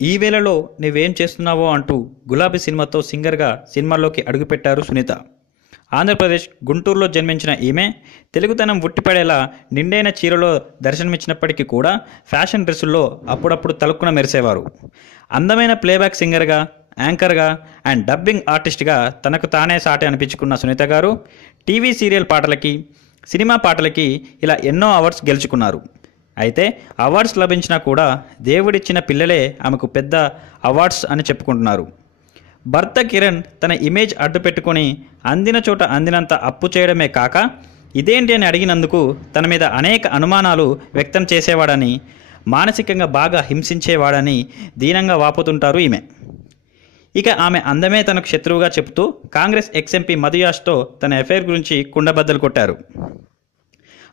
ఈ వేళలో నువ్వేం చేస్తున్నావో అంటూ గులాబీ సినిమాతో సింగర్గా సినిమాల్లోకి అడుగుపెట్టారు సునీత. ఆంధ్రప్రదేశ్ గుంటూరులో జన్మించిన ఈమె తెలుగుతనం ఉట్టిపడేలా నిండైన చీరలో దర్శనమిచ్చినప్పటికీ కూడా ఫ్యాషన్ డ్రెస్సుల్లో అప్పుడప్పుడు తలుక్కున మెరిసేవారు. అందమైన ప్లేబ్యాక్ సింగర్గా, యాంకర్గా అండ్ డబ్బింగ్ ఆర్టిస్ట్గా తనకు తానే సాటి అనిపించుకున్న సునీత గారు టీవీ సీరియల్ పాటలకి, సినిమా పాటలకి ఇలా ఎన్నో అవార్డ్స్ గెలుచుకున్నారు. అయితే అవార్డ్స్ లభించినా కూడా దేవుడిచ్చిన పిల్లలే ఆమెకు పెద్ద అవార్డ్స్ అని చెప్పుకుంటున్నారు. భర్త కిరణ్ తన ఇమేజ్ అడ్డు పెట్టుకొని అందిన చోట అందినంత అప్పు చేయడమే కాక ఇదేంటి అని అడిగినందుకు తన మీద అనేక అనుమానాలు వ్యక్తం చేసేవాడని, మానసికంగా బాగా హింసించేవాడని దీనంగా వాపోతుంటారు ఈమె. ఇక ఆమె అందమే తనకు శత్రువుగా చెబుతూ కాంగ్రెస్ ఎక్స్ఎంపీ మధుయాష్తో తన అఫైర్ గురించి కుండబద్దలు కొట్టారు.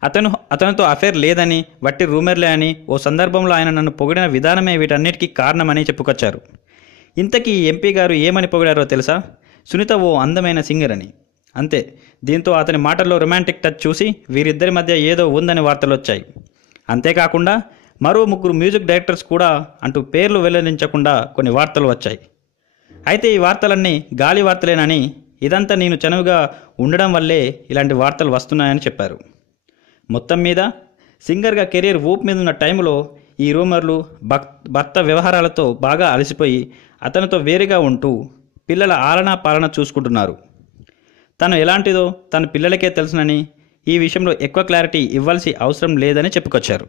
అతనితో అఫైర్ లేదని, వట్టి రూమర్లే అని ఓ సందర్భంలో ఆయన నన్ను పొగిడిన విధానమే వీటన్నిటికీ కారణమని చెప్పుకొచ్చారు. ఇంతకీ ఎంపీ గారు ఏమని పొగిడారో తెలుసా? సునీత ఓ అందమైన సింగర్ అని. అంతే. దీంతో అతని మాటల్లో రొమాంటిక్ టచ్ చూసి వీరిద్దరి మధ్య ఏదో ఉందని వార్తలు వచ్చాయి. అంతేకాకుండా మరో 3 మ్యూజిక్ డైరెక్టర్స్ కూడా అంటూ పేర్లు వెల్లడించకుండా కొన్ని వార్తలు వచ్చాయి. అయితే ఈ వార్తలన్నీ గాలి వార్తలేనని, ఇదంతా నేను చనువుగా ఉండడం వల్లే ఇలాంటి వార్తలు వస్తున్నాయని చెప్పారు. మొత్తం మీద సింగర్గా కెరీర్ ఊపు మీద ఉన్న టైంలో ఈ రూమర్లు, భర్త వ్యవహారాలతో బాగా అలసిపోయి అతనితో వేరుగా ఉంటూ పిల్లల ఆలనా పాలన చూసుకుంటున్నారు. తను ఎలాంటిదో తన పిల్లలకే తెలుసునని, ఈ విషయంలో ఎక్కువ క్లారిటీ ఇవ్వాల్సి అవసరం లేదని చెప్పుకొచ్చారు.